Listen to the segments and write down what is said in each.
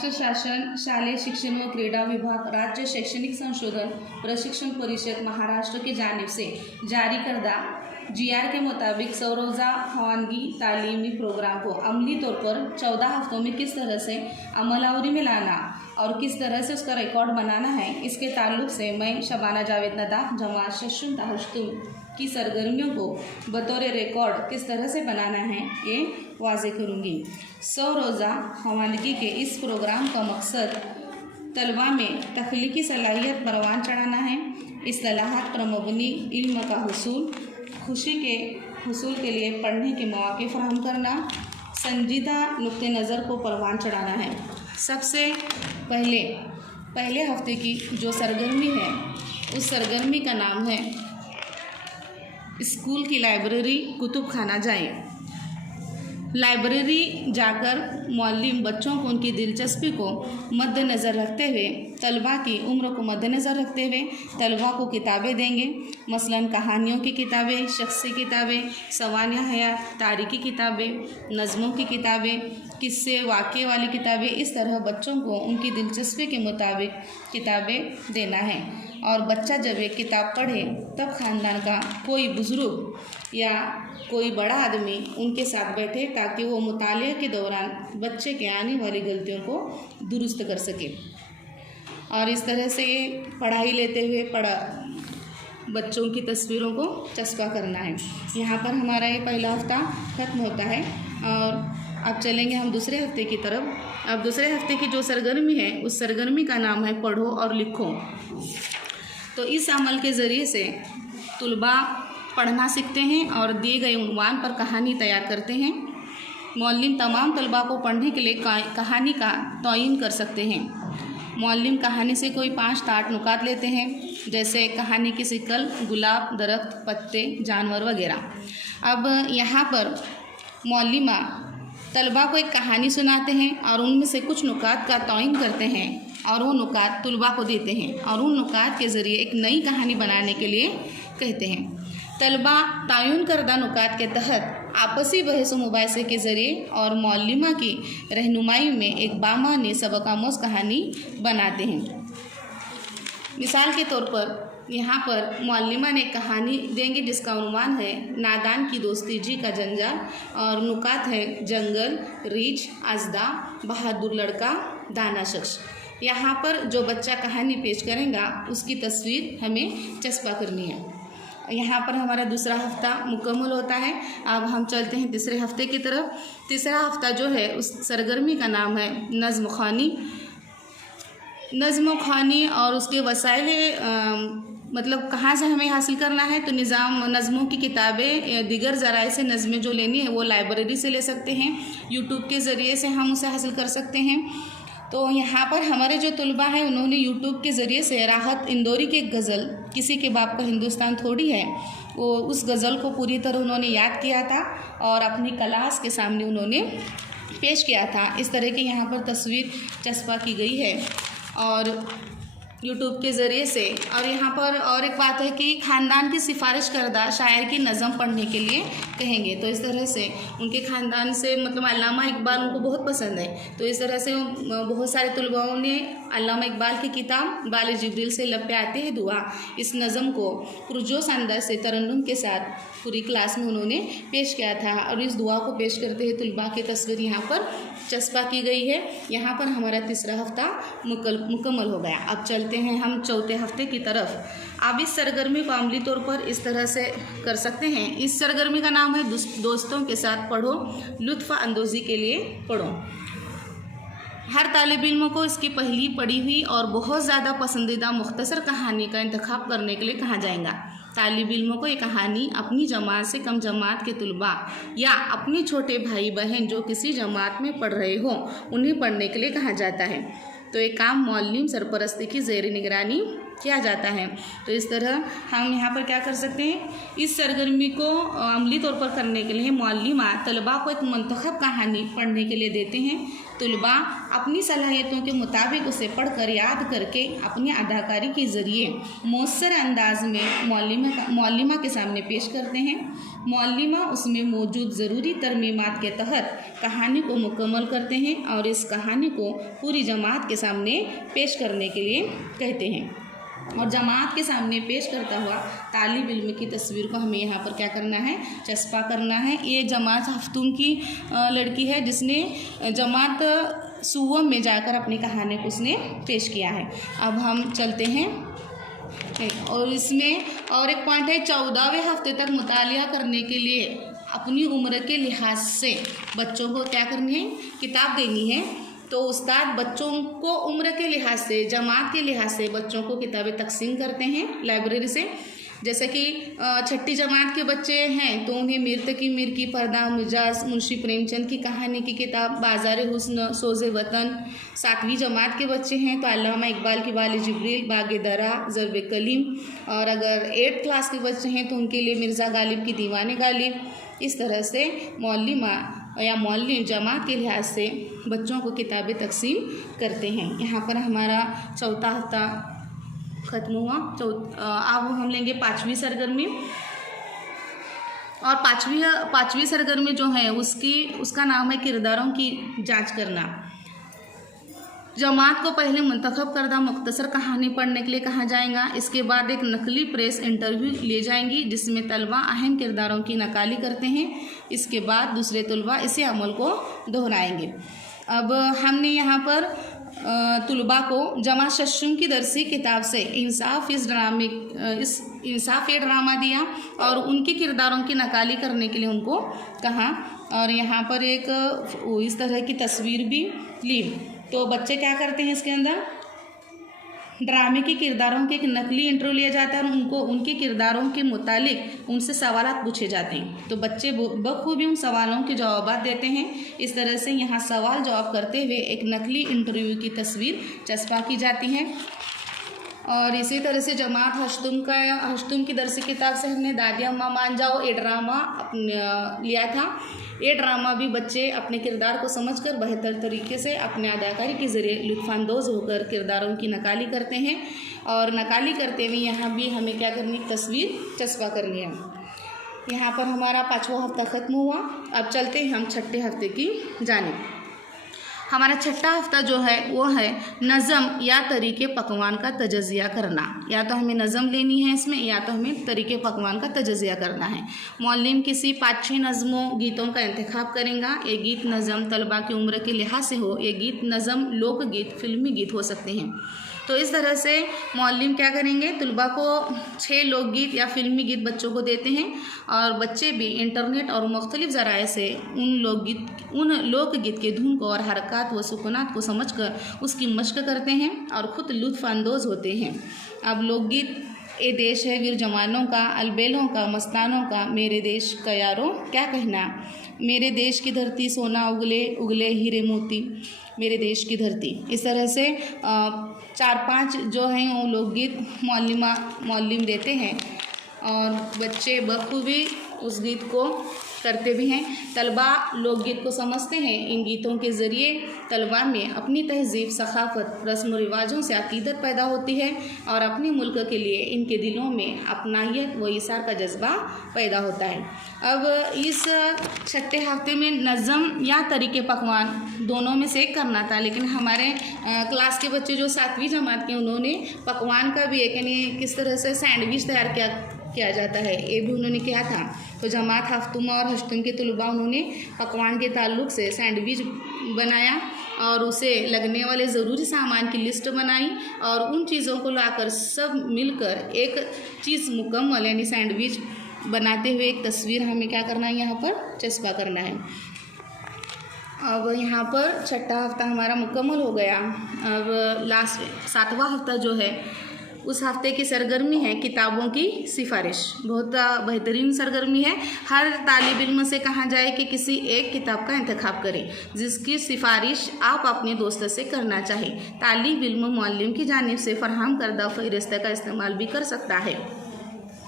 महाराष्ट्र शासन शालेय शिक्षण व क्रीड़ा विभाग राज्य शैक्षणिक संशोधन प्रशिक्षण परिषद महाराष्ट्र की जानिब से जारी करदा GR के मुताबिक सौरोज़ा खवानगी तालीमी प्रोग्राम को अमली तौर पर 14 हफ्तों में किस तरह से अमलावरी में लाना और किस तरह से उसका रिकॉर्ड बनाना है, इसके ताल्लुक से मैं शबाना जावेद नदा जमात शशुन तहशतुम की सरगर्मियों को बतौर रिकॉर्ड किस तरह से बनाना है ये वाज़ेह करूँगी। सौरोज़ा खवानगी के इस प्रोग्राम का मकसद तलबा में तख्लीकी सलाहियत परवान चढ़ाना है, इस्तिलाहात पर मबनी इल्म का खुशी के हुसूल के लिए पढ़ने के मौके फराहम करना, संजीदा नुक्ते नज़र को परवान चढ़ाना है। सबसे पहले हफ्ते की जो सरगर्मी है उस सरगर्मी का नाम है स्कूल की लाइब्रेरी कुतुब खाना जाए। लाइब्रेरी जाकर मौलिम बच्चों को उनकी दिलचस्पी को मद्देनज़र रखते हुए, तलबा की उम्र को मद्देनज़र रखते हुए तलबा को किताबें देंगे, मसलन कहानियों की किताबें, शख्सी किताबें, सवानिया हयात, तारीखी किताबें, नज़मों की किताबें, किस्से वाक़े वाली किताबें। इस तरह बच्चों को उनकी दिलचस्पी के मुताबिक किताबें देना है और बच्चा जब एक किताब पढ़े तब ख़ानदान का कोई बुज़ुर्ग या कोई बड़ा आदमी उनके साथ बैठे ताकि वो मुताले के दौरान बच्चे के आने वाली गलतियों को दुरुस्त कर सके। और इस तरह से ये पढ़ाई लेते हुए बच्चों की तस्वीरों को चस्पा करना है। यहाँ पर हमारा ये पहला हफ्ता ख़त्म होता है और अब चलेंगे हम दूसरे हफ्ते की तरफ। अब दूसरे हफ्ते की जो सरगर्मी है उस सरगर्मी का नाम है पढ़ो और लिखो। तो इस अमल के ज़रिए से तुलबा पढ़ना सीखते हैं और दिए गए उन्वान पर कहानी तैयार करते हैं। मौल्लिम तमाम तलबा को पढ़ने के लिए कहानी का तयन कर सकते हैं। मौल्लिम कहानी से कोई 5 से 8 नुकात लेते हैं, जैसे कहानी की शिकल, गुलाब, दरख्त, पत्ते, जानवर वगैरह। अब यहाँ पर मौल्लिमा तलबा को एक कहानी सुनाते हैं और उनमें से कुछ नुकात का तयन करते हैं और वो नुकात तुलबा को देते हैं और उन नुकात के ज़रिए एक नई कहानी बनाने के लिए कहते हैं। तलबा तयन करदा नुकात के तहत आपसी बहस व मुबाहसे के ज़रिए और मौल्लिमा की रहनुमाई में एक बामानी सबक-आमोज़ कहानी बनाते हैं। मिसाल के तौर पर यहाँ पर मौल्लिमा ने कहानी देंगे जिसका उन्वान है नादान की दोस्ती जी का जंजाल और नुकात है जंगल, रीछ, अज़दा, बहादुर लड़का, दाना शख्स। यहाँ पर जो बच्चा कहानी पेश करेगा उसकी तस्वीर हमें चस्पा करनी है। यहाँ पर हमारा दूसरा हफ्ता मुकम्मल होता है। अब हम चलते हैं तीसरे हफ्ते की तरफ। तीसरा हफ्ता जो है उस सरगर्मी का नाम है नज़्म ख़्वानी और उसके वसाइल मतलब कहाँ से हमें हासिल करना है। तो नज़मों की किताबें दीगर ज़राए से नज़में जो लेनी है वो लाइब्रेरी से ले सकते हैं, यूट्यूब के ज़रिए से हम उसे हासिल कर सकते हैं। तो यहाँ पर हमारे जो तुलबा हैं उन्होंने यूट्यूब के ज़रिए से राहत इंदौरी की एक गज़ल किसी के बाप का हिंदुस्तान थोड़ी है वो उस गज़ल को पूरी तरह उन्होंने याद किया था और अपनी क्लास के सामने उन्होंने पेश किया था। इस तरह की यहाँ पर तस्वीर चस्पा की गई है और यूट्यूब के ज़रिए से। और यहाँ पर और एक बात है कि ख़ानदान की सिफारिश करदा शायर की नज़म पढ़ने के लिए कहेंगे। तो इस तरह से उनके ख़ानदान से मतलब अल्लामा इकबाल उनको बहुत पसंद है। तो इस तरह से बहुत सारे तलबाओं ने अल्लामा इकबाल की किताब बाल जिब्रील से लब पे आते हैं दुआ, इस नज़म को पुरजोश अंदाज से तरन्नुम के साथ पूरी क्लास में उन्होंने पेश किया था और इस दुआ को पेश करते हुए तुलबा की तस्वीर यहाँ पर चस्पा की गई है। यहाँ पर हमारा तीसरा हफ्ता मुकम्मल हो गया। अब चलते हैं हम चौथे हफ्ते की तरफ। आप इस सरगर्मी को अमली तौर पर इस तरह से कर सकते हैं। इस सरगर्मी का नाम है दोस्तों के साथ पढ़ो, लुत्फ़ अंदोज़ी के लिए पढ़ो। हर तालिब इल्म को इसकी पहली पढ़ी हुई और बहुत ज़्यादा पसंदीदा मुख्तसर कहानी का इंतखाब करने के लिए कहा जाएगा। तालिब इल्मों को ये कहानी अपनी जमात से कम जमात के तुलबा या अपने छोटे भाई बहन जो किसी जमात में पढ़ रहे हों उन्हें पढ़ने के लिए कहा जाता है। तो ये काम मौल्लिम सरपरस्ती की ज़ेर निगरानी किया जाता है। तो इस तरह हम यहाँ पर क्या कर सकते हैं, इस सरगर्मी को अमली तौर पर करने के लिए मुअल्लिमा तलबा को एक मुंतखब कहानी पढ़ने के लिए देते हैं। तलबा अपनी सलाहियतों के मुताबिक उसे पढ़कर याद करके अपनी अदाकारी के ज़रिए मौसर अंदाज में मुअल्लिमा के सामने पेश करते हैं। मुअल्लिमा उसमें मौजूद ज़रूरी तरमीमात के तहत कहानी को मुकम्मल करते हैं और इस कहानी को पूरी जमात के सामने पेश करने के लिए कहते हैं। और जमात के सामने पेश करता हुआ तालिब इल्म की तस्वीर को हमें यहाँ पर क्या करना है, चस्पा करना है। ये जमात हफ्तूम की लड़की है जिसने जमात सुवम में जाकर अपनी कहानी को उसने पेश किया है। अब हम चलते हैं और इसमें और एक पॉइंट है, 14वें हफ्ते तक मुतालिया करने के लिए अपनी उम्र के लिहाज से बच्चों को क्या करनी है, किताब देनी है। तो उस्ताद बच्चों को उम्र के लिहाज से, जमात के लिहाज से बच्चों को किताबें तकसीम करते हैं लाइब्रेरी से। जैसे कि छठी जमात के बच्चे हैं तो उन्हें मीर तकी मीर की पर्दा मिजाज मुंशी प्रेमचंद की कहानी की किताब, बाज़ार हुस्न, सोज़े वतन। 7वीं जमात के बच्चे हैं तो अल्लामा इकबाल की वाले जिब्रील, बागे दरा, ज़र्ब कलीम। और अगर 8th क्लास के बच्चे हैं तो उनके लिए मिर्ज़ा गालिब की दीवाने गालिब। इस तरह से मुअल्लिमा या मुअल्लिम जमात के लिहाज से बच्चों को किताबें तकसीम करते हैं। यहाँ पर हमारा चौथा हफ्ता ख़त्म हुआ। अब हम लेंगे 5वीं सरगर्मी। और पाँचवीं सरगर्मी जो है उसका नाम है किरदारों की जांच करना। जमात को पहले मुंतखब करदा मुख्तसर कहानी पढ़ने के लिए कहा जाएगा। इसके बाद एक नकली प्रेस इंटरव्यू ले जाएंगी जिसमें तलबा अहम किरदारों की नकाली करते हैं। इसके बाद दूसरे तलबा इसी अमल को दोहराएंगे। अब हमने यहाँ पर तलबा को जमा शशुम की दरसी किताब से इंसाफ ये ड्रामा दिया और उनके किरदारों की नकाली करने के लिए उनको कहा। और यहाँ पर एक इस तरह की तस्वीर भी ली। तो बच्चे क्या करते हैं, इसके अंदर ड्रामे के किरदारों के एक नकली इंटरव्यू लिया जाता है और उनके किरदारों के मुतालिक उनसे सवालात पूछे जाते हैं। तो बच्चे बखूबी उन सवालों के जवाब देते हैं। इस तरह से यहाँ सवाल जवाब करते हुए एक नकली इंटरव्यू की तस्वीर चस्पा की जाती है। और इसी तरह से जमात हश्तुम की दरसी किताब से हमने दादी अम्मा मान जाओ ये ड्रामा लिया था। ये ड्रामा भी बच्चे अपने किरदार को समझकर बेहतर तरीके से अपने अदाकारी के ज़रिए लुत्फ़ानंदोज़ होकर किरदारों की नकाली करते हैं। और नकाली करते हुए यहाँ भी हमें क्या करनी, तस्वीर चस्पा करनी है। यहाँ पर हमारा 5वां हफ्ता ख़त्म हुआ। अब चलते हैं हम छठे हफ्ते की जानिब। हमारा छठा हफ्ता जो है वो है नज़म या तरीक़े पकवान का तजज़िया करना। या तो हमें नज़म लेनी है इसमें या तो हमें तरीक़े पकवान का तजज़िया करना है। मुअल्लिम किसी 5-6 नज़मों गीतों का इंतखाब करेगा। ये गीत नज़म तलबा की उम्र के लिहाज से हो, ये गीत नज़म लोकगीत फिल्मी गीत हो सकते हैं। तो इस तरह से मुअल्लिम क्या करेंगे, तलबा को 6 लोकगीत या फिल्मी गीत बच्चों को देते हैं और बच्चे भी इंटरनेट और मुख्तलिफ़ ज़राए से उन लोकगीत के धुन को और हरकत व सुकूनात को समझकर उसकी मश्क करते हैं और ख़ुद लुत्फ़ानंदोज़ होते हैं। अब लोकगीत ए देश है वीर जवानों का, अलबेलों का, मस्तानों का, मेरे देश का यारों क्या कहना, मेरे देश की धरती सोना उगले उगले हीरे मोती, मेरे देश की धरती। इस तरह से 4-5 जो हैं वो लोकगीत मुअल्लिम देते हैं और बच्चे बखूबी उस गीत को करते भी हैं। तलबा लोकगीत को समझते हैं। इन गीतों के ज़रिए तलबा में अपनी तहज़ीब, सखाफ़त, रस्म व रिवाजों से अक़ीदत पैदा होती है और अपने मुल्क के लिए इनके दिलों में अपनायत व इसार का जज्बा पैदा होता है। अब इस छठे हफ्ते में नज़म या तरीक़े पकवान दोनों में से एक करना था, लेकिन हमारे क्लास के बच्चे जो 7वीं जमात के उन्होंने पकवान का भी एक यानी किस तरह से सैंडविच तैयार किया जाता है ये भी उन्होंने किया था। तो जमात हफ्तुम और हश्तुम के तलबा उन्होंने पकवान के ताल्लुक़ से सैंडविच बनाया और उसे लगने वाले ज़रूरी सामान की लिस्ट बनाई और उन चीज़ों को लाकर सब मिलकर एक चीज़ मुकम्मल यानी सैंडविच बनाते हुए एक तस्वीर हमें क्या करना है, यहाँ पर चस्पा करना है। अब यहाँ पर छठा हफ्ता हमारा मुकम्मल हो गया। अब लास्ट 7वां हफ्ता जो है उस हफ्ते की सरगर्मी है किताबों की सिफारिश। बहुत बेहतरीन सरगर्मी है। हर तालिब इल्म से कहा जाए कि किसी एक किताब का इंतखाब करें जिसकी सिफारिश आप अपने दोस्त से करना चाहें। तालिब इल्म मुअल्लिम की जानिब से फरहम करदा फ़हरिस्त का इस्तेमाल भी कर सकता है।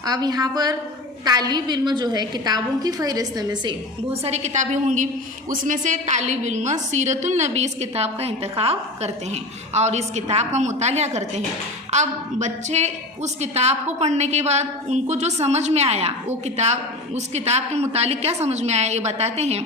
अब यहाँ पर तालिब इल्म जो है किताबों की फ़हरिस्त में से बहुत सारी किताबें होंगी, उसमें से तालिब इल्म सीरतुल नबी इस किताब का इंतखाब करते हैं और इस किताब का मुतालिया करते हैं। अब बच्चे उस किताब को पढ़ने के बाद उनको जो समझ में आया वो उस किताब के मुतालिक क्या समझ में आया ये बताते हैं।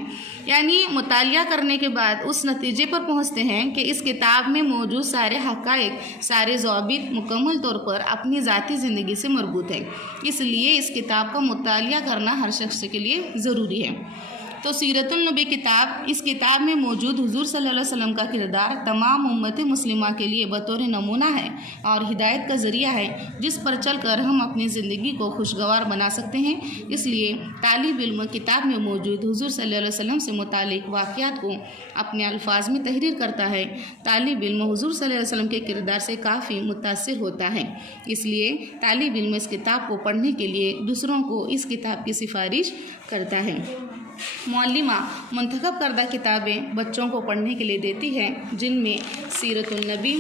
यानी मुतालिया करने के बाद उस नतीजे पर पहुंचते हैं कि इस किताब में मौजूद सारे हक़ाइक़, सारे ज़वाबित मुकम्मल तौर पर अपनी ज़ाती ज़िंदगी से मरबूत है। इसलिए इस किताब का मुतालिया करना हर शख्स के लिए ज़रूरी है। तो सीरतुल नबी किताब, इस किताब में मौजूद हुज़ूर सल्लल्लाहु अलैहि वसल्लम का किरदार तमाम उम्मत मुस्लिमा के लिए बतौर नमूना है और हिदायत का ज़रिया है जिस पर चल कर हम अपनी ज़िंदगी को खुशगवार बना सकते हैं। इसलिए तालिब इल्म किताब में मौजूद हुज़ूर सल्लल्लाहु अलैहि वसल्लम से मुतालिक वाक़ियात को अपने अल्फाज में तहरीर करता है। तालिब इल्म हुज़ूर सल्लल्लाहु अलैहि वसल्लम के किरदार से काफ़ी मुतासिर होता है। इसलिए तालिब इल्म इस किताब को पढ़ने के लिए दूसरों को इस किताब की सिफारिश करता है। मुअल्लिमा मुंतखब करदा किताबें बच्चों को पढ़ने के लिए देती है जिनमें सीरतुल नबी,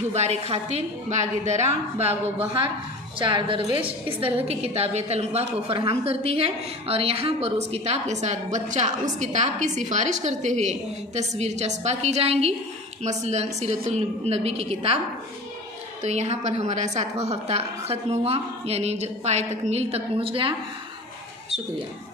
गुबारे खातिर, बाग दरा, बागो बहार, चार दरवेश, इस तरह की किताबें तलबा को फराहम करती है। और यहाँ पर उस किताब के साथ बच्चा उस किताब की सिफारिश करते हुए तस्वीर चस्पा की जाएंगी, मसलन सीरतुल नबी की किताब। तो यहाँ पर हमारा 7वां हफ्ता ख़त्म हुआ, यानी पाए तकमील तक पहुँच गया। शुक्रिया।